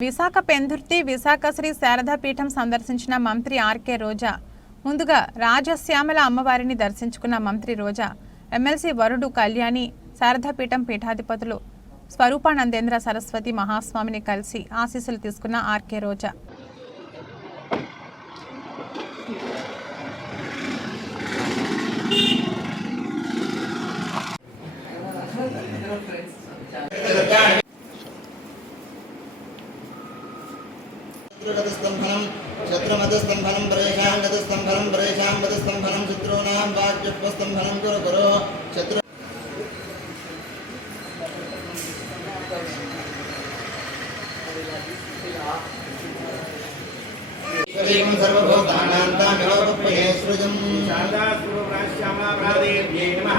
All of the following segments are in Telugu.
విశాఖ పెందుర్తి విశాఖ శ్రీ శారదా పీఠం సందర్శించిన మంత్రి ఆర్కే రోజా ముందుగా రాజశ్యామల అమ్మవారిని దర్శించుకున్న మంత్రి రోజా ఎమ్మెల్సీ వరుడు కళ్యాణి శారదాపీఠం పీఠాధిపతులు స్వరూపానందేంద్ర సరస్వతి మహాస్వామిని కలిసి ఆశీస్సులు తీసుకున్న ఆర్కే రోజా. శత్రుగతస్తంభనం శత్రుమతస్తంభనం పరేషాం గతస్తంభనం పరేషాం వతస్తంభనం శత్రూనాం వాగ్యప్పస్తంభనం కురు కురు శత్రు ఈశ్వరీయం సర్వభూతానాం తామిహోపప్పయే సృజం శారదాస్వరూపాశ్యామాదేవ్యై నమః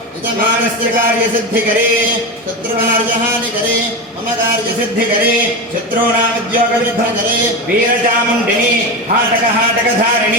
विद्यमानस्य कार्यसिद्धिकरे शत्रुमार्यहानिकरे मम कार्यसिद्धिकरे शत्रूणामुद्योगविध्वंसरे वीरचामुण्डिनी हाटकहाटकधारिणी